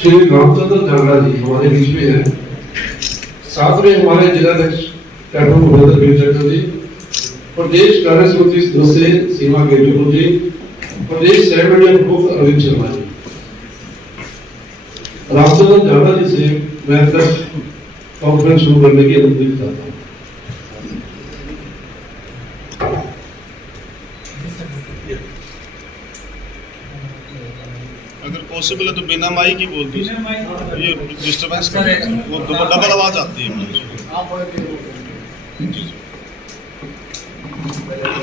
श्री रामचंद्र झांगड़ा जी हमारे बीच में है। साथ में हमारे जिलाध्यक्ष कैप्टन भूपेंद्र बीरचंद्र जी, प्रदेश कांग्रेस मंत्री सदस्य सीमा केजरीवाल जी, प्रदेश सेक्रेटरी प्रमुख अरविंद शर्मा जी। रामचंद्र झांगड़ा जी से मैं कॉन्फ्रेंस शुरू करने की अनुमति चाहता हूँ। अगर पॉसिबल है तो बिना माइक ही बोल दीजिए, ये डिस्टर्बेंस करेगा, वो डबल आवाज आती है।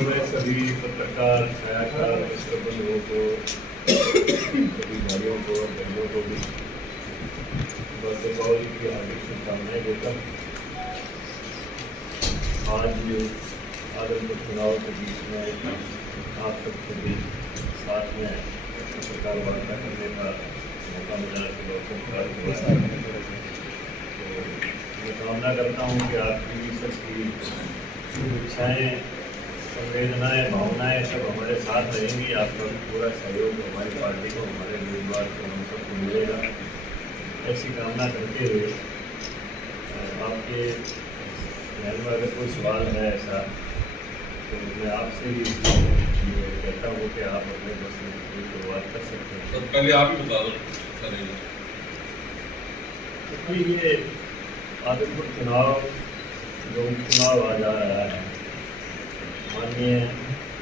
मैं सभी पत्रकार, छायाकार, मित्रों को, सभी भाइयों को, बहनों को भी दीपावली की हार्दिक शुभकामनाएं देता हूँ। आज आदमपुर चुनाव के बीच में आप सबके बीच साथ में सरकार वार्ता करने का मौका मिला कि लोगों का मैं कामना करता हूँ कि आपकी सबकी इच्छाएँ, संवेदनाएँ, भावनाएँ सब हमारे साथ रहेंगी। आपका पूरा सहयोग हमारी पार्टी को, हमारे उम्मीदवार को, हम सबको मिलेगा, ऐसी कामना करते हुए आपके ध्यान में अगर कोई सवाल है ऐसा तो मैं आपसे ही कहता हूँ कि आप अपने प्रश्न की शुरुआत कर सकते हैं। तो पहले आप ही बता दो। तो ये आदमपुर चुनाव जो चुनाव आ जा रहा है, माननीय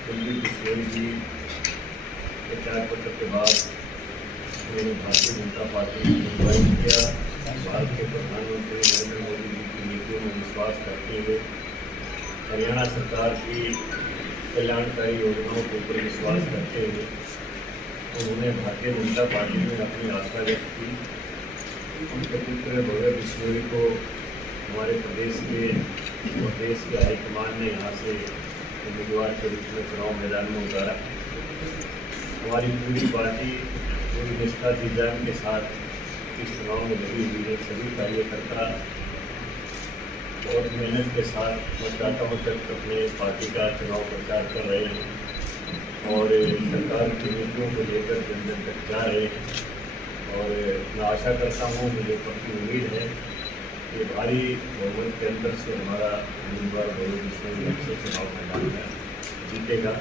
कुलदीप बिश्नोई जी के त्यागपत्र के बाद मैंने भारतीय जनता पार्टी को ज्वाइन किया। भारत के प्रधानमंत्री नरेंद्र मोदी जी की नीतियों में विश्वास करते हुए हरियाणा सरकार की कल्याणकारी योजनाओं के ऊपर विश्वास करते हुए उन्होंने भारतीय जनता पार्टी में अपनी आस्था व्यक्त की। उनके पुत्र भगत बिश्नोई को हमारे प्रदेश के और देश के हाईकमान ने यहाँ से उम्मीदवार के रूप में चुनाव मैदान में उतारा। हमारी पूरी पार्टी पूरी निष्ठा दिग्जान के साथ इस चुनाव में लगी हुई है। सभी कार्यकर्ता बहुत मेहनत के साथ मतदाताओं तक अपने पार्टी का चुनाव प्रचार कर रहे हैं और सरकार की नीतियों को लेकर जन जन तक जा रहे हैं। और मैं आशा करता हूँ, मुझे पक्की उम्मीद है कि भारी बहुमत के अंदर से हमारा उम्मीदवार भगत बिश्नोई अच्छे चुनाव मैदान में जीतेगा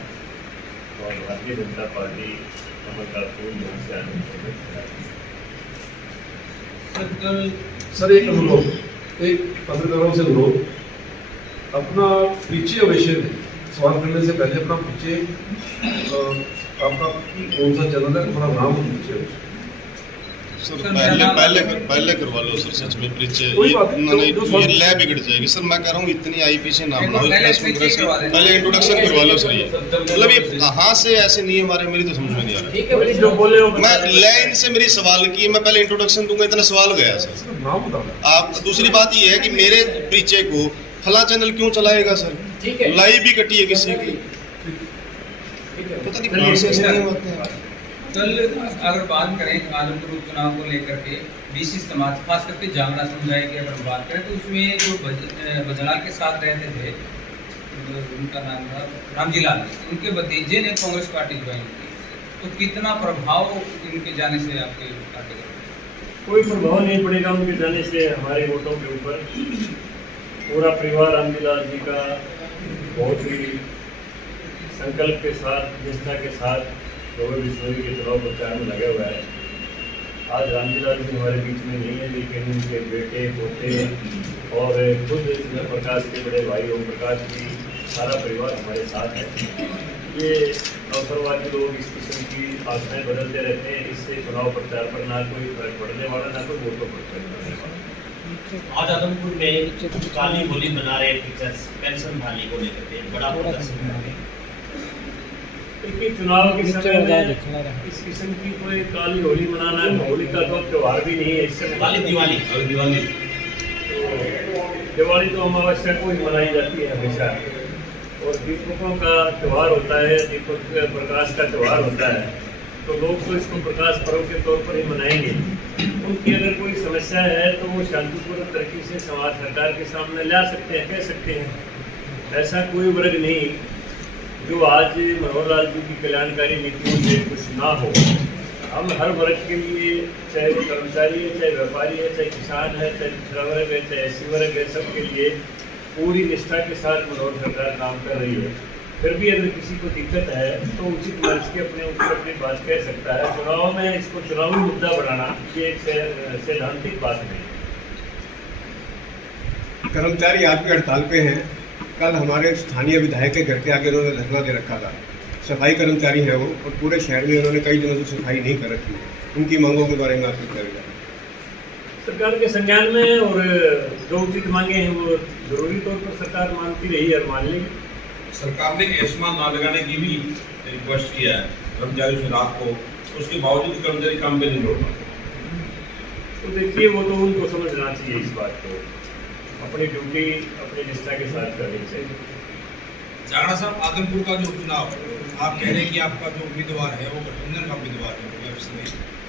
और भारतीय जनता पार्टी कमल का फूल यहाँ से आने सर एक अनुरोध, एक पत्रकारों से अनुरोध, अपना पीछे अवश्य दें। सवाल करने से पहले अपना पीछे आपका कौन सा चैनल है, अपना नाम पीछे सर पहले करवा लो सर, सच में परिचय ये लय बिगड़ जाएगी सर। मैं कह रहा हूँ इतनी आईपी से नाम ना हो, पहले इंट्रोडक्शन करवा लो सर। ये मतलब ये कहाँ से ऐसे नहीं हमारे, मेरी तो समझ में नहीं आ रहा। मैं लय इनसे मेरी सवाल की, मैं पहले इंट्रोडक्शन दूंगा, इतना सवाल गया सर। आप दूसरी बात ये है कि मेरे परिचय को फला चैनल क्यों चलाएगा सर, लाइव भी कटी है किसी की, पता नहीं कौन से ऐसे नहीं होते हैं। कल अगर बात करें आदमपुर उपचुनाव को लेकर के बीसी समाज खास करके जांगड़ा समुदाय की अगर बात करें तो उसमें जो बजला के साथ रहते थे, उनका नाम था रामजीलाल, उनके भतीजे ने कांग्रेस पार्टी ज्वाइन की, तो कितना प्रभाव इनके जाने से आपके पार्टी का? कोई प्रभाव नहीं पड़ेगा उनके जाने से हमारे वोटों के ऊपर। पूरा परिवार रामजीलाल जी का बहुत ही संकल्प के साथ, निष्ठा के साथ भगत बिश्नोई के चुनाव प्रचार में लगा हुआ है। आज रामजीलाल जी हमारे बीच में नहीं है, लेकिन उनके बेटे, पोते और खुद प्रकाश के बड़े भाई ओम प्रकाश जी, सारा परिवार हमारे साथ है। ये अवसरवादी लोग इस किस्म की आशाएं बदलते रहते हैं, इससे चुनाव प्रचार पर ना कोई फर्क पड़ने वाला, ना कोई वोटों पर फर्क पड़ने वाला। आज आदमपुर में काली होली मना रहे टीचर्स, पेंशन थाली को लेकर के बड़ा प्रदर्शन कर रहे हैं। चुनाव के समय में इस किस्म की कोई काली होली मनाना, होली का तो त्यौहार भी नहीं है। इससे दिवाली तो अमावस्या को ही मनाई जाती है हमेशा, और दीपकों का त्यौहार होता है, दीपक प्रकाश का त्यौहार होता है, तो लोग तो इसको प्रकाश पर्व के तौर पर ही मनाएंगे। उनकी अगर कोई समस्या है तो वो शांतिपूर्ण तरीके से समाज सरकार के सामने ला सकते हैं, कह सकते हैं। ऐसा कोई वर्ग नहीं जो आज मनोहर लाल जी की कल्याणकारी नीतियों से खुश ना हो। हम हर वर्ग के लिए, चाहे वो कर्मचारी है, चाहे व्यापारी है, चाहे किसान है, चाहे पिछड़ा वर्ग है, चाहे एससी वर्ग है, सबके लिए पूरी निष्ठा के साथ मनोहर सरकार काम कर रही है। फिर भी अगर किसी को दिक्कत है तो उचित मंच के अपने ऊपर अपनी बात कह सकता है। चुनाव में इसको चुनावी मुद्दा बनाना ये एक सैद्धांतिक बात नहीं है। कर्मचारी आपकी हड़ताल पे हैं। कल हमारे स्थानीय विधायक के घर के आगे उन्होंने धरना दे रखा था। सफाई कर्मचारी है वो, और पूरे शहर में उन्होंने कई दिनों से सफाई नहीं कर रखी है। उनकी मांगों के बारे में आप क्या करेंगे? सरकार के संज्ञान में, और जो उचित मांगे हैं वो जरूरी तौर पर सरकार मानती रही और मान लेगी। सरकार ने एस्मा ना लगाने की भी रिक्वेस्ट किया है कर्मचारियों से रात को, उसके बावजूद कर्मचारी काम पे नहीं लौट पाते। तो देखिए, वो तो उनको समझना चाहिए इस बात को, अपनी ड्यूटी अपनी निष्ठा के साथ करनी चाहिए। जागड़ा साहब, आदमपुर का जो चुनाव, आप कह रहे हैं कि आपका जो उम्मीदवार है वो गठबंधन का उम्मीदवार है उसमें,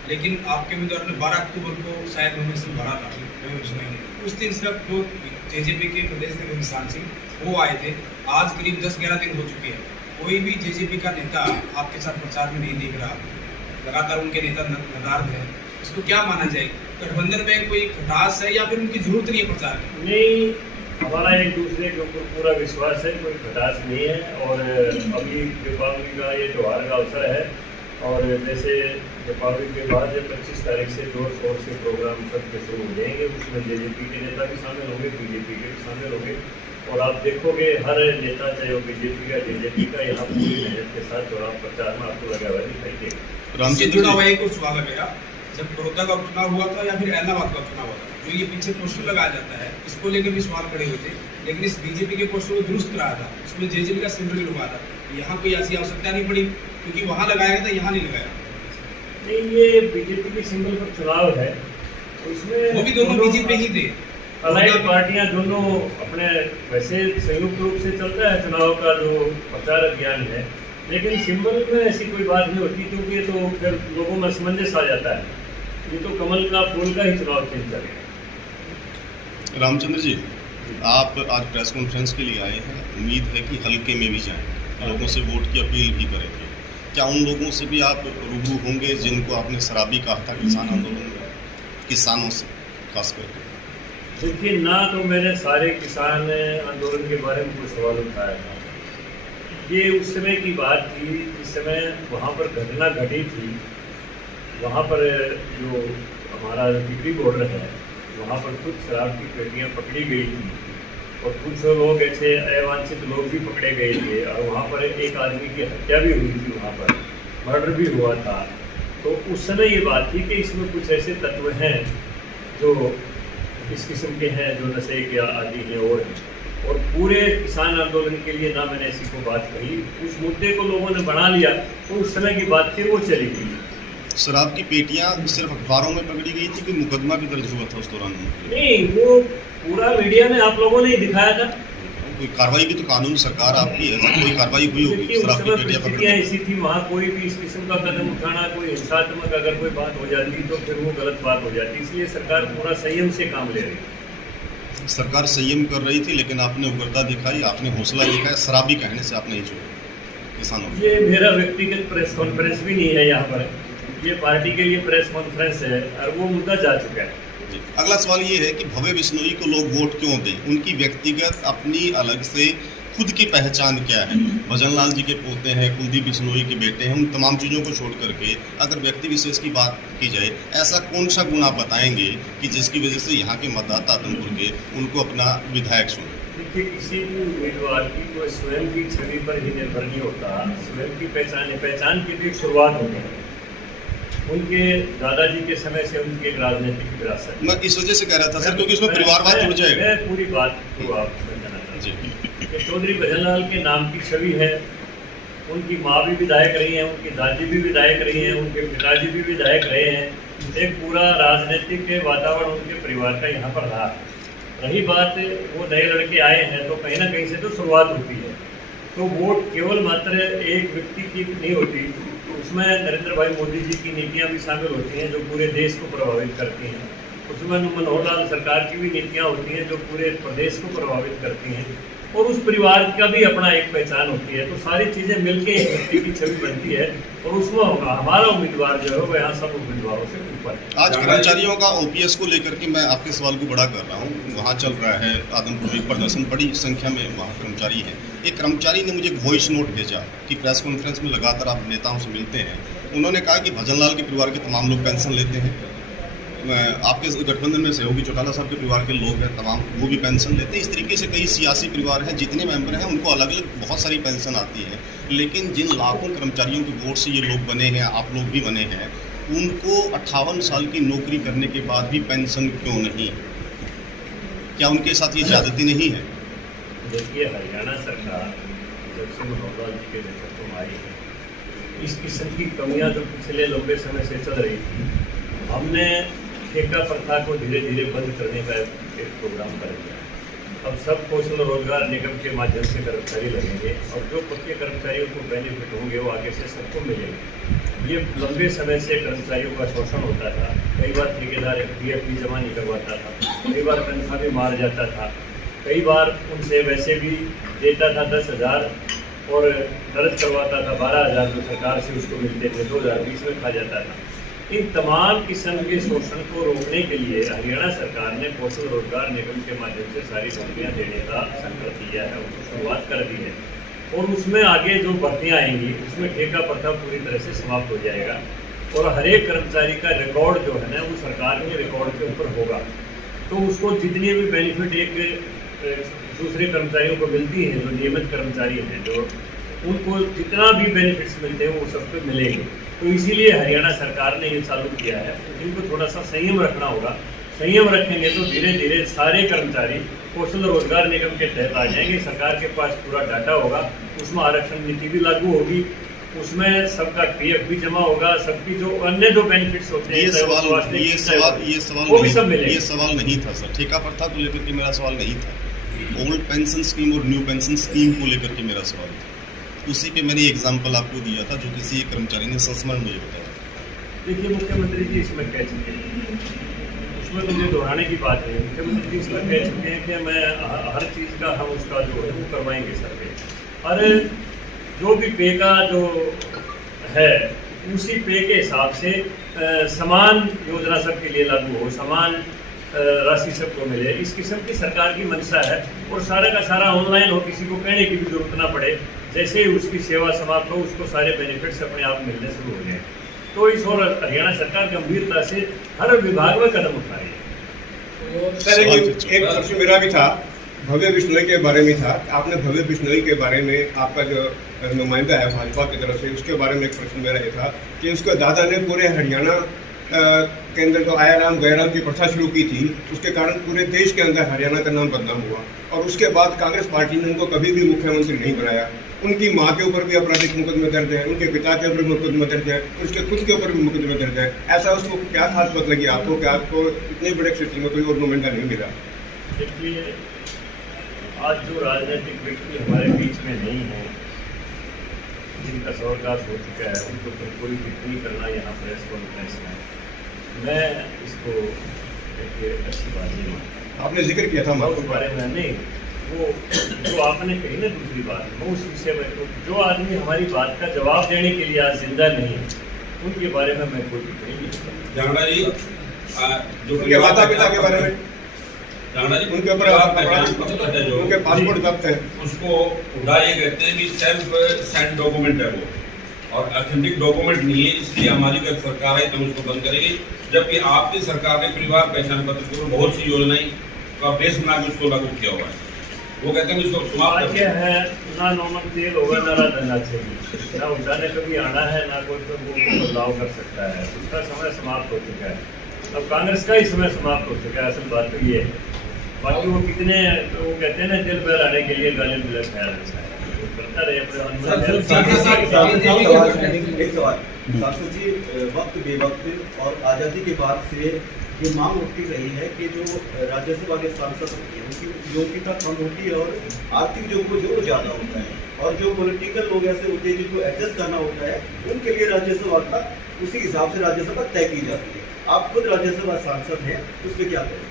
लेकिन आपके उम्मीदवार ने 12 अक्टूबर को शायद नॉमिनेशन भरा था उसमें। उस दिन सिर्फ जो जेजेपी के प्रदेश के निशान सिंह वो आए थे। आज करीब 10-11 दिन हो चुके हैं, कोई भी जेजेपी का नेता आपके साथ प्रचार में नहीं दिख रहा। लगातार उनके नेता नदारद हैं। इसको क्या माना जाए? गठबंधन में कोई खटास है या फिर उनकी जरूरत नहीं है प्रचार की? नहीं, हमारा एक दूसरे के ऊपर पूरा विश्वास है, कोई खटास नहीं है। और अभी दीपावली का ये त्यौहार का अवसर है, और जैसे दीपावली के बाद 25 तारीख से जोर शोर से प्रोग्राम सबके शुरू हो जाएंगे। उसमें जेजेपी के नेता भी शामिल होंगे, बीजेपी के भी शामिल होंगे, और आप देखोगे हर नेता, चाहे वो बीजेपी का जेजेपी का, यहाँ पूरी मेहनत के साथ चुनाव प्रचार में आपको लगा हुआ दिखाई देगा। इससे जुड़ा हुआ एक और सवाल है मेरा, जब बड़ौदा का चुनाव हुआ था या फिर इलाहाबाद का चुनाव हुआ था, जो ये पीछे पोस्टर लगाया जाता है, इसको लेकर भी सवाल खड़े हुए थे, लेकिन इस बीजेपी के पोस्टर को दुरुस्त कराया था, उसमें जेजेपी का सिंबल भी लगाया था। यहाँ कोई ऐसी आवश्यकता नहीं पड़ी क्योंकि वहाँ लगाया गया था, यहाँ नहीं लगाया। नहीं, ये बीजेपी के सिंबल पर चुनाव है, उसमें वो भी दोनों बीजेपी ही थे। अलाइड पार्टियां दोनों अपने वैसे संयुक्त रूप से चलता है चुनाव का जो प्रचार अभियान है, लेकिन सिंबल में ऐसी कोई बात नहीं होती, क्योंकि ये तो फिर लोगों में असमंजस आ जाता है। ये तो कमल का फूल का ही चुनाव चिन्ह चलेगा। रामचंद्र जी, आप आज प्रेस कॉन्फ्रेंस के लिए आए हैं, उम्मीद है कि हल्के में भी जाएं, लोगों से वोट की अपील भी करेंगे। क्या उन लोगों से भी आप रूबरू होंगे जिनको आपने शराबी कहा था किसान आंदोलन में, किसानों से खास करके? देखिए, ना तो मैंने सारे किसान आंदोलन के बारे में कोई सवाल उठाया था। ये उस समय की बात थी जिस समय वहाँ पर घटना घटी थी। वहाँ पर जो हमारा टिकरी बॉर्डर है, वहाँ पर कुछ शराब की पेटियाँ पकड़ी गई थी, और कुछ लोग ऐसे अवांछित लोग भी पकड़े गए थे, और वहाँ पर एक आदमी की हत्या भी हुई थी, वहाँ पर मर्डर भी हुआ था। तो उस समय ये बात थी कि इसमें कुछ ऐसे तत्व हैं जो इस किस्म के हैं, जो नशे के आदि हैं और पूरे किसान आंदोलन के लिए ना मैंने ऐसी को बात कही। उस मुद्दे को लोगों ने बना लिया, तो उस समय की बात थी, वो चली गई। शराब की पेटियां सिर्फ अखबारों में पकड़ी गई थी कि मुकदमा भी दर्ज हुआ था उस दौरान? नहीं, वो पूरा मीडिया में आप लोगों ने ही दिखाया था। कोई कार्रवाई भी तो कानूनी सरकार आपकी है, कोई कार्रवाई हुई होगी शराब की पेटियां पकड़ने? ऐसी थी, वहाँ कोई भी इस किस्म का कदम उठाना, कोई हिंसात्मक अगर कोई बात हो जाती तो फिर वो गलत बात हो जाती। इसलिए सरकार पूरा संयम से काम ले रही है। सरकार संयम कर रही थी, लेकिन आपने उग्रता दिखाई, आपने हौसला दिखाया, शराबी कहने से आप नहीं छोड़े किसानों को। ये मेरा व्यक्तिगत प्रेस कॉन्फ्रेंस भी नहीं है, यहाँ पर ये पार्टी के लिए प्रेस कॉन्फ्रेंस है, और वो मुद्दा जा चुका है। अगला सवाल ये है कि भव्य बिश्नोई को लोग वोट क्यों दें? उनकी व्यक्तिगत अपनी अलग से खुद की पहचान क्या है? भजन लाल जी के पोते हैं, कुलदीप बिश्नोई के बेटे हैं, उन तमाम चीज़ों को छोड़ करके अगर व्यक्ति विशेष की बात की जाए, ऐसा कौन सा गुण आप बताएंगे कि जिसकी वजह से यहाँ के मतदाता आदमपुर के उनको अपना विधायक चुने? देखिए, किसी भी उम्मीदवार की कोई स्वयं की छवि पर ही निर्भर नहीं होता, स्वयं की पहचान की भी शुरुआत होती है। उनके दादाजी के समय से उनकी एक राजनीतिक विरासत। मैं इस वजह से कह रहा था सर, क्योंकि इसमें परिवारवाद जुड़ जाएगा। मैं पूरी बात को आप समझना चाहता हूँ। चौधरी भजनलाल के नाम की छवि है, उनकी माँ भी विधायक रही हैं, उनकी दादी भी विधायक रही हैं, उनके पिताजी भी विधायक रहे हैं। एक पूरा राजनीतिक वातावरण उनके परिवार का यहाँ पर रहा। रही बात वो नए लड़के आए हैं, तो कहीं ना कहीं से तो शुरुआत होती है। तो वोट केवल मात्र एक व्यक्ति की नहीं होती, उसमें नरेंद्र भाई मोदी जी की नीतियां भी शामिल होती हैं जो पूरे देश को प्रभावित करती हैं। उसमें मनोहर लाल सरकार की भी नीतियां होती हैं जो पूरे प्रदेश को प्रभावित करती हैं। और उस परिवार का भी अपना एक पहचान होती है। तो सारी चीज़ें मिलके एक व्यक्ति की छवि बनती है और उसमें हमारा उम्मीदवार जो है वो यहाँ सब उम्मीदवारों से ऊपर है। आज कर्मचारियों का ओपीएस को लेकर के मैं आपके सवाल को बड़ा कर रहा हूँ। वहाँ चल रहा है आदमपुर में प्रदर्शन, बड़ी संख्या में वहाँ कर्मचारी हैं। एक कर्मचारी ने मुझे वॉइस नोट भेजा कि प्रेस कॉन्फ्रेंस में लगातार आप नेताओं से मिलते हैं। उन्होंने कहा कि भजन लाल के परिवार के तमाम लोग पेंशन लेते हैं, आपके गठबंधन में सहयोगी चौटाला साहब के परिवार के लोग हैं तमाम, वो भी पेंशन लेते हैं। इस तरीके से कई सियासी परिवार हैं, जितने मेंबर हैं उनको अलग अलग बहुत सारी पेंशन आती है। लेकिन जिन लाखों कर्मचारियों के वोट से ये लोग बने हैं, आप लोग भी बने हैं, उनको 58 साल की नौकरी करने के बाद भी पेंशन क्यों नहीं? क्या उनके साथ ये ज्यादती नहीं है? देखिए, हरियाणा सरकार जब से मनोहर जी के नेतृत्व में आई है, इस किस्म की कमियां जो पिछले लंबे समय से चल रही थी, हमने ठेका प्रथा को धीरे धीरे बंद करने का एक प्रोग्राम कर दिया। अब सब कौशल रोजगार निगम के माध्यम से कर्मचारी लगेंगे और जो पक्के कर्मचारियों को बेनिफिट होंगे वो आगे से सबको मिलेंगे। ये लंबे समय से कर्मचारियों का शोषण होता था। कई बार ठेकेदार PF भी जमा नहीं करवाता था, कई बार तनख्वाह भी मार जाता था, कई बार उनसे वैसे भी देता था 10,000 और खर्च करवाता था 12,000 जो सरकार से उसको मिलते थे, 2020 में खा जाता था। इन तमाम किस्म के शोषण को रोकने के लिए हरियाणा सरकार ने कौशल रोजगार निगम के माध्यम से सारी नौकरियां देने का संकल्प लिया है, उसकी शुरुआत कर दी है और उसमें आगे जो भर्तियां आएंगी उसमें ठेका प्रथा पूरी तरह से समाप्त हो जाएगा और हर एक कर्मचारी का रिकॉर्ड जो है ना वो सरकार के रिकॉर्ड के ऊपर होगा। तो उसको जितनी भी बेनिफिट एक दूसरे कर्मचारियों को मिलती हैं, जो नियमित कर्मचारी हैं, जो उनको जितना भी बेनिफिट्स मिलते हैं वो सबको मिलेंगे। तो इसीलिए हरियाणा सरकार ने ये चालू किया है। इनको थोड़ा सा संयम रखना होगा। संयम रखेंगे तो धीरे धीरे सारे कर्मचारी कौशल रोजगार निगम के तहत आ जाएंगे। सरकार के पास पूरा डाटा होगा, उसमें आरक्षण नीति भी लागू होगी, उसमें सबका PF भी जमा होगा, सबकी जो अन्य जो बेनिफिट्स होते हैं ये सवाल नहीं था सर। ठेका प्रथा को लेकर के मेरा सवाल नहीं था। ओल्ड पेंशन स्कीम और न्यू पेंशन स्कीम को लेकर के मेरा सवाल था। उसी पे मैंने एग्जाम्पल आपको दिया था जो किसी एक कर्मचारी ने संस्मरण मुझे बताया। देखिए, मुख्यमंत्री जी इसमें कह चुके हैं, उसमें मुझे दोहराने की बात है। मुख्यमंत्री जी इसमें कह चुके हैं कि मैं हर चीज़ का हम उसका जो है वो करवाएंगे सर्वे, और जो भी पे का जो है उसी पे के हिसाब से समान योजना सबके लिए लागू हो, समान राशि सबको मिले। इस किस्म की सरकार की मंशा है और सारा का सारा ऑनलाइन हो, किसी को कहने की भी जरूरत ना पड़े। जैसे ही उसकी सेवा समाप्त हो उसको सारे बेनिफिट्स अपने आप मिलने शुरू हो जाए। तो इस और हरियाणा सरकार गंभीरता से हर विभाग में कदम उठा रही है। सर, एक प्रश्न मेरा भी था, भव्य बिश्नोई के बारे में था। आपने भव्य बिश्नोई के बारे में, आपका जो नुमाइंदा है भाजपा की तरफ से, उसके बारे में एक प्रश्न मेरा ये था कि उसके दादा ने पूरे हरियाणा के अंदर जो आयाराम गैराम की प्रथा शुरू की थी, उसके कारण पूरे देश के अंदर हरियाणा का नाम बदनाम हुआ और उसके बाद कांग्रेस पार्टी ने उनको कभी भी मुख्यमंत्री नहीं बनाया। उनकी माँ के ऊपर भी आपराधिक मुकदमे दर्ज है, उनके पिता के ऊपर भी मुकदमे दर्ज है, उसके खुद के ऊपर भी मुकदमे दर्ज है। ऐसा उसको क्या खास बात लगी आपको कि आपको इतने बड़े क्षेत्र में कोई और नुमाइंदा नहीं मिला? देखिए, आज जो राजनीतिक व्यक्ति हमारे बीच में नहीं है, जिनका स्वर्गवास हो चुका है, उनको तो कोई टिप्पणी करना यहाँ प्रेस कॉन्फ्रेंस में, मैं इसको एक अच्छी बात नहीं मानता। आपने जिक्र किया था उस बारे में नहीं, वो जो आपने कही ना दूसरी बात, वो उस विषय में जो आदमी हमारी बात का जवाब देने के लिए आज जिंदा नहीं है, उनके बारे में मैं कोई टिप्पणी नहीं करता। जांगड़ा जी, जो उनके माता पिता के बारे में, जांगड़ा जी, उनके ऊपर उनके पासपोर्ट जब्त है, उसको उड़ा ये कहते हैं कि सेल्फ सेंड डॉक्यूमेंट है वो, और ऑथेंटिक डॉक्यूमेंट नहीं है, इसलिए हमारी अगर सरकार है तो उसको बंद करेगी। जबकि आपकी सरकार ने परिवार पहचान पत्र के ऊपर बहुत सी योजनाएं का बेस बना के उसको लागू किया हुआ है। वो कहते हैं इसको समाप्त क्या है, ना नमक तेल होगा ना धंधा चाहिए, ना उल्टा ने कभी आना है, ना कोई तो वो बदलाव कर सकता है। उसका समय समाप्त हो चुका है, अब कांग्रेस का ही समय समाप्त हो चुका है। असल बात तो ये है। बाकी वो कितने, वो कहते हैं ना, दिल पर आने के लिए गाली दिल ख्याल अच्छा है, करता रहे अपने। एक सवाल शास्त्री जी, वक्त बेवक्त और आज़ादी के बाद से ये मांग उठती रही है कि जो राज्यसभा के सांसद होते हैं उनकी योग्यता कम होती है और आर्थिक जो वो ज़्यादा होता है, और जो पॉलिटिकल लोग ऐसे होते हैं जिनको एडजस्ट करना होता है, उनके लिए राज्यसभा का उसी हिसाब से राज्यसभा तय की जाती है। आप खुद राज्यसभा सांसद हैं, उस पर क्या करें?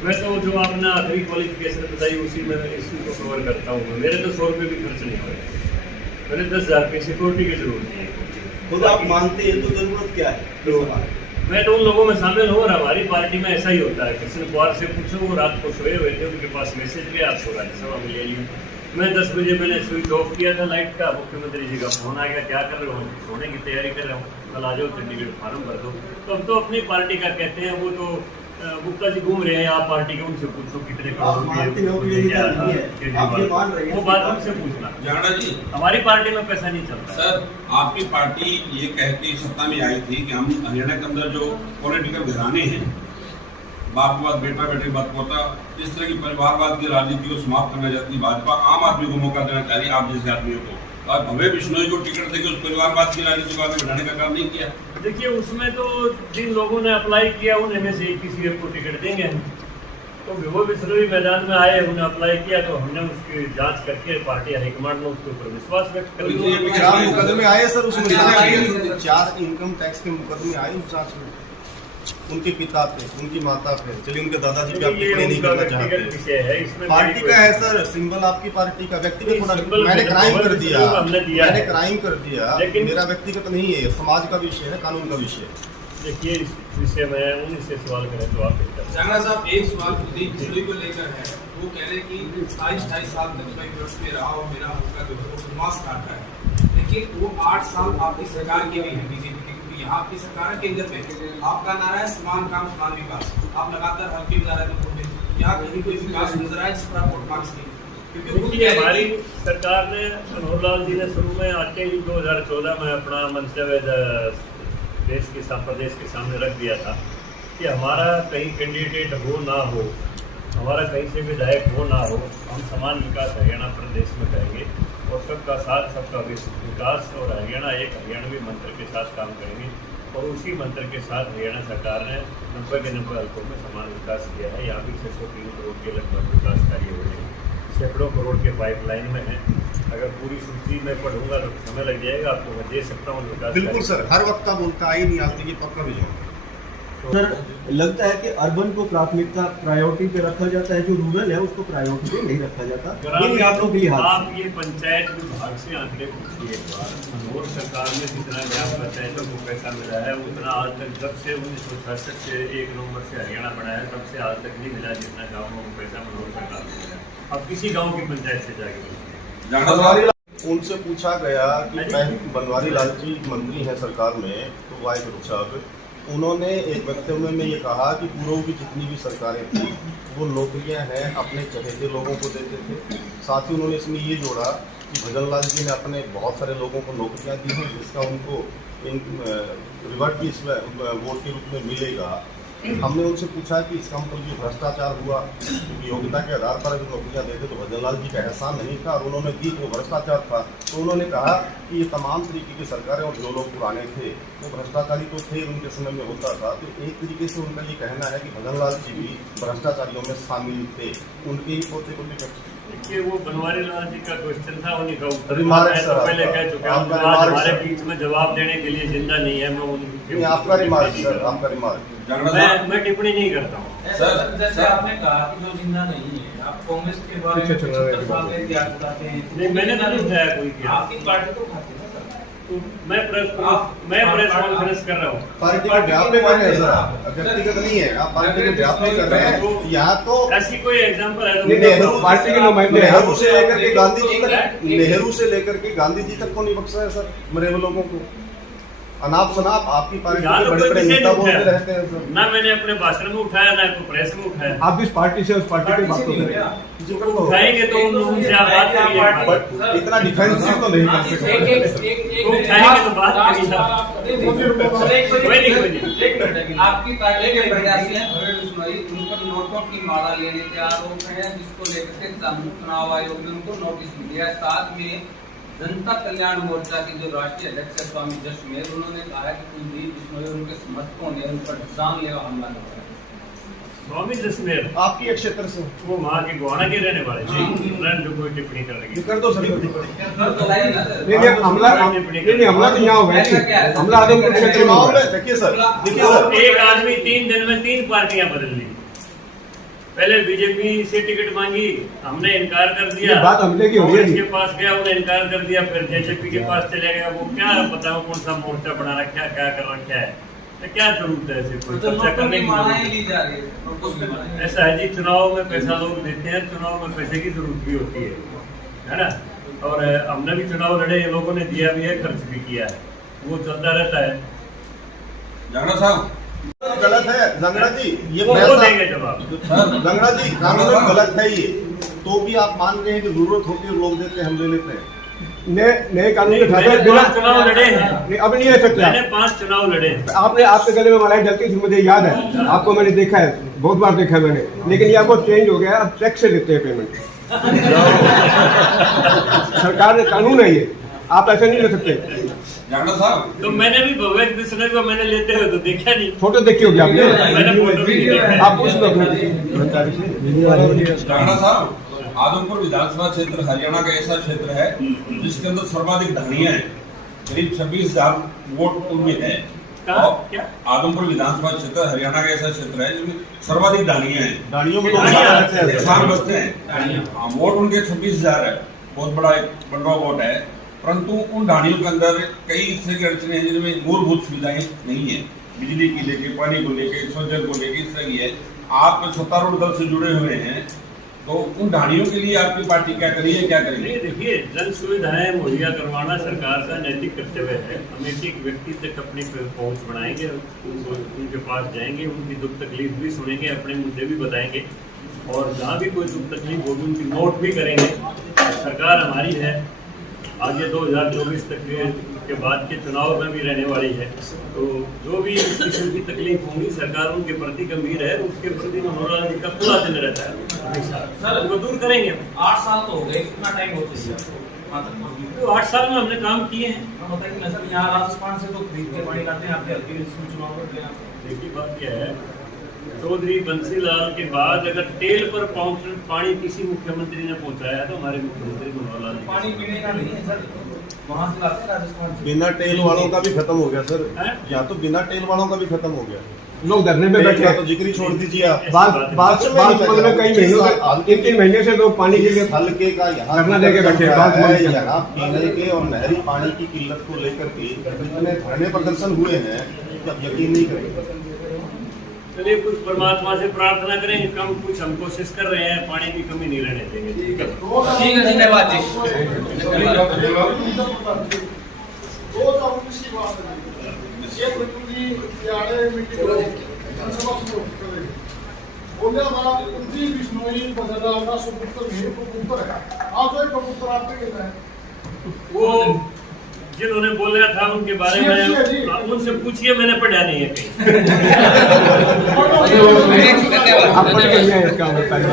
मैं तो जो आपने आखिरी क्वालिफिकेशन बताई उसी में इसी को कवर करता हूँ। मेरे तो 100 रुपये भी खर्च नहीं हो रहे, मैंने 10,000 की सिक्योरिटी की जरूरत नहीं है। खुद आप मानते हैं तो जरूरत क्या है? तो मैं तो उन लोगों में शामिल हूँ और हमारी पार्टी में ऐसा ही होता है। कृष्ण कुमार से पूछो, वो रात को सोए हुए थे, उनके पास मैसेज गया आपको राज्यसभा में ले लिया। मैं 10 बजे मैंने स्विच ऑफ किया था लाइट का, मुख्यमंत्री जी का फोन आ गया, क्या कर रहे हो? सोने की तैयारी कर रहा हूँ, कल आ जाओ चंडीगढ़ फॉर्म भर दो। तो अब तो अपनी पार्टी का कहते हैं, वो तो गुप्ता जी घूम रहे हैं आप पार्टी के, उनसे पूछो कितने करोड़ आप मानते हो कि ये नहीं है, आप ये मान रहे हैं? वो बात उनसे पूछना। जाड़ा जी, हमारी पार्टी में पैसा नहीं चलता। सर आपकी पार्टी ये कह के सत्ता में आई थी कि हम हरियाणा के अंदर जो पॉलिटिकल घराने हैं, बाप के बाद बेटा, बेटे के बाद पोता, इस तरह की परिवारवाद की राजनीति को समाप्त करना चाहती है भाजपा। आम आदमी को मौका देना चाह रही है, आप जैसे आदमियों को। और भव्य बिश्नोई को टिकट देकर उस परिवारवाद की राजनीति को आगे बढ़ाने का काम नहीं किया। देखिए उसमें तो जिन लोगों ने अप्लाई किया उन्हें में से किसी एक को टिकट देंगे हम। तो वो बिश्नोई मैदान में आए, उन्हें अप्लाई किया, तो हमने उसकी जांच करके पार्टी हाईकमांड ने उसके ऊपर विश्वास व्यक्त कर दिया। 4 मुकदमे आए सर उसमें, 4 इनकम टैक्स के मुकदमे आए उस जांच में, उनके पिता पे, उनकी माता पे। चलिए उनके दादाजी पे आप टिप्पणी नहीं करना चाहते। पार्टी का है सर, सिंबल आपकी पार्टी का, व्यक्तिगत होना। मैंने क्राइम कर दिया, मैंने क्राइम कर दिया, लेकिन मेरा व्यक्तिगत नहीं है, समाज का विषय है, कानून का विषय है। देखिए इस विषय में उन्हीं से सवाल करें तो आप जांगड़ा साहब, एक सवाल खुद ही बिश्नोई को लेकर है। वो कह रहे हैं कि 28 साल तक मैं विपक्ष में रहा और मेरा उनका जो मास काटा है, लेकिन वो 8 साल आपकी सरकार के भी है बीजेपी की, क्योंकि यहाँ आपकी सरकार है केंद्र में, आपका नारा है समान काम समान विकास। आप लगातार हल्के में जा रहे हैं, क्या कहीं कोई विकास नजर आया जिस पर आप वोट मांग सकें? क्योंकि हमारी सरकार ने, मनोहर लाल जी ने शुरू में आके ही 2014 में अपना मंतव्य प्रदेश के सामने रख दिया था कि हमारा कहीं कैंडिडेट हो ना हो, हमारा कहीं से विधायक हो ना हो, हम समान विकास हरियाणा प्रदेश में करेंगे और सबका साथ सबका विकास, और हरियाणा एक हरियाणवी मंत्र के साथ काम करेंगे। और उसी मंत्र के साथ हरियाणा सरकार ने 90 के 90 हल्कों में समान विकास किया है। यहाँ भी 603 करोड़ के लगभग विकास कार्य हो रहे हैं, सैकड़ों करोड़ के पाइपलाइन में है। अगर पूरी सूची में पढ़ूंगा तो समय लग जाएगा, आपको मैं दे सकता हूँ विकास। बिल्कुल सर, हर वक्त का बोलता आई नहीं आती कि पक्का भी जाओ। सर लगता है कि अर्बन को प्राथमिकता प्रायोरिटी पे रखा जाता है, जो रूरल है उसको प्रायोरिटी पे नहीं रखा जाता। ये आप लोग ये आप ये पंचायत विभाग से आंकड़े पूछिए एक बार। मनोहर सरकार में जितना ग्राम पंचायतों को पैसा मिला है उतना आज तक, जब से 1966 से 1 नवंबर से हरियाणा बना है तब से आज तक नहीं मिला जितना गाँवों को पैसा मनोहर सरकार ने मिला। अब किसी गाँव की पंचायत से जाके उनसे पूछा गया कि बनवारी लाल जी मंत्री हैं सरकार में, तो वाई साहब उन्होंने एक वक्तव्य में ये कहा कि पूर्व की जितनी भी सरकारें थी वो नौकरियां हैं अपने चहेते लोगों को देते थे। साथ ही उन्होंने इसमें ये जोड़ा कि भजन लाल जी ने अपने बहुत सारे लोगों को नौकरियां दी हैं जिसका उनको रिवर्ट की वोट के रूप में मिलेगा। हमने उनसे पूछा कि इसका मतलब जो भ्रष्टाचार हुआ, योग्यता के आधार पर अगर नौकरियां देते तो भजन लाल जी का एहसान नहीं था और उन्होंने दी तो भ्रष्टाचार था। तो उन्होंने कहा कि ये तमाम तरीके की सरकारें और जो लोग पुराने थे वो भ्रष्टाचारी तो थे, उनके समय में होता था। तो एक तरीके से उनका ये कहना है कि भजन लाल जी भी भ्रष्टाचारियों में शामिल थे, उनके ही पोते को टिकट। देखिए वो बनवारी लाल जी का क्वेश्चन था, उन्हीं का उत्तर तो पहले कह चुका हूँ। आज हमारे बीच में जवाब देने के लिए जिंदा नहीं है। मैं आपका रिमार्क सर, आपका रिमार्क मैं टिप्पणी नहीं करता हूँ। सर जैसे आपने कहा कि जो जिंदा नहीं है, आप कांग्रेस के बारे में 75 साल का इतिहास बताते हैं। नहीं, मैंने तो नहीं बताया कोई किया। आपकी पार्टी तो खाती है ना सर। तो मैं प्रेस कॉन्फ्रेंस कर रहा हूँ। पार्टी को व्यापक कर रहे हैं सर, आप व्यक्तिगत नहीं है, आप पार्टी को व्यापक कर रहे हैं। यहाँ तो ऐसी कोई एग्जांपल है नेहरू पार्टी के नुमाइंदे नेहरू से लेकर के गांधी जी तक, नेहरू से लेकर के गांधी जी तक को नहीं बख्शा है सर मरे हुए लोगों को। अनाप शनाप आपकी पार्टी के बड़े बड़े नेता बोलते रहते हैं सर। ना मैंने अपने भाषण में उठाया, ना कोई प्रेस में उठाया। आप इस पार्टी से उस पार्टी की बात उठाएंगे तो उनसे आप बात करिए। इतना डिफेंसिव तो नहीं कर सकते। उठाएंगे तो बात करिए। आपकी पार्टी के प्रत्याशी हैं उन पर नोटों की माला लेने के आरोप है, जिसको लेकर चुनाव आयोग ने उनको नोटिस दिया। साथ में जनता कल्याण मोर्चा के जो राष्ट्रीय अध्यक्ष है स्वामी जसमेर, उन्होंने कहा कि कुलदीप बिश्नोई और उनके समर्थकों ने उन पर जानलेवा हमला किया। स्वामी जसमेर आपकी एक क्षेत्र से, वो वहाँ के गोहाना के रहने वाले जो कोई टिप्पणी कर लगी कर दो सर। हमला तो यहाँ हुआ है, हमला आदमपुर क्षेत्र में। देखिए सर, एक आदमी 3 दिन में 3 पार्टियां बदल ली। पहले बीजेपी से टिकट मांगी, हमने इनकार कर दिया। ये बात हमने की हो रही है। कांग्रेस के पास गया, उन्हें इनकार कर दिया, फिर जेजेपी के पास चले गया। वो क्या बताओ कौन सा मोर्चा बना रखा है, क्या कर रखा है, तो क्या जरूरत है ऐसे कोई चर्चा करने की जरूरत ली जा रही है। ऐसा है जी, चुनाव में पैसा लोग देते हैं, चुनाव में पैसे की जरूरत भी होती है ना। और हमने भी चुनाव लड़े, ये लोगों ने दिया भी है, खर्च भी किया है, वो चलता रहता है। जांगड़ा साहब गलत है लंगड़ा जी, ये वो पैसा देंगे जवाब। लंगड़ा जी कानून में गलत है ये, तो भी आप मान रहे हैं कि जरूरत होती है लोग देते हैं, हम ले लेते हैं। नए कानून के मैंने तहत बिना 5 चुनाव लड़े हैं, नहीं, अब नहीं रह सकते मैंने आप। 5 चुनाव लड़े हैं। आपने आपके गले में मलाई जलती थी, मुझे याद है, आपको मैंने देखा है, बहुत बार देखा है मैंने, लेकिन ये आपको चेंज हो गया है, अब चेक से देते हैं पेमेंट। सरकार ने कानून है ये, आप ऐसे नहीं ले सकते। जांगड़ा साहब तो मैंने भी भगवत कृष्ण को मैंने लेते हुए तो देखा नहीं, फोटो देखी होगी आपने, मैंने फोटो भी नहीं देखा। आप पूछ लो अपने कर्मचारी से। जांगड़ा साहब आदमपुर विधानसभा क्षेत्र हरियाणा का ऐसा क्षेत्र है जिसके अंदर सर्वाधिक ढाणियां हैं, करीब 26,000 वोट उनमें है। क्या आदमपुर विधानसभा क्षेत्र हरियाणा का ऐसा क्षेत्र है जिसमें सर्वाधिक ढाणियां हैं, गाड़ियों में तो किसान बसते हैं। वोट उनके 26,000 है, बहुत बड़ा एक बड़ा वोट है, परंतु उन ढाणियों के अंदर कई इस तरह की अड़चने हैं जिनमें मूलभूत सुविधाएं नहीं है, बिजली की लेके, पानी को लेके, शौचालय को लेके, इस तरह की है। आप सत्तारूढ़ दल से जुड़े हुए हैं, तो उन ढाणियों के लिए आपकी पार्टी क्या करी है, क्या करेगी? नहीं, देखिए, जन सुविधाएं मुहैया करवाना सरकार का नैतिक कर्तव्य है। हम एक व्यक्ति तक अपनी पहुंच बढ़ाएंगे, उनके पास जाएंगे, उनकी दुख तकलीफ भी सुनेंगे, अपने मुद्दे भी बताएंगे, और जहाँ भी कोई दुख तकलीफ होगी उनकी नोट भी करेंगे। सरकार हमारी है, आगे 2024 तक के बाद के चुनाव में भी रहने वाली है, तो जो भी इस किस्म की तकलीफ होंगी सरकार उनके प्रति गंभीर है, उसके प्रति मनोहर लाल जी का खुला दिन रहता है, सर उनको दूर करेंगे। 8 साल तो हो गए, कितना टाइम हो गया? तो 8 साल में हमने काम किए हैं। बताइए ना सर, यहाँ राजस्थान से तो खरीद के पानी लाते हैं, आपके हल्के चुनाव करते हैं। देखिए बात क्या है, चौधरी बंसीलाल के बाद अगर टेल पर पानी किसी मुख्यमंत्री ने पहुंचाया तो हमारे मुख्यमंत्री मनोहर लाल जी। पानी पीने का नहीं है सर, वहाँ से लाते हैं राजस्थान से। बिना टेल वालों का भी खत्म हो गया सर, हैं? या तो बिना टेल वालों का भी खत्म हो गया। लोग धरने में बैठे टेल का हैं, तो जिक्र ही छोड़ दीजिए आप। बात कई महीनों से 3 महीने से लोग पानी के लिए हल्के का यहाँ धरना देके बैठे हैं। यहाँ पीने के और नहरी पानी की किल्लत को लेकर के इतने धरने प्रदर्शन हुए हैं कि आप यकीन नहीं करेंगे। चलिए कुछ परमात्मा से प्रार्थना करें, कम कुछ हम कोशिश कर रहे हैं, पानी की कमी नहीं रहने देंगे। ठीक है, धन्यवाद जी। वो जिन्होंने बोला था उनके बारे में उनसे पूछिए, मैंने पढ़ा नहीं है कहीं। आप पढ़ के लिए इसका बताइए।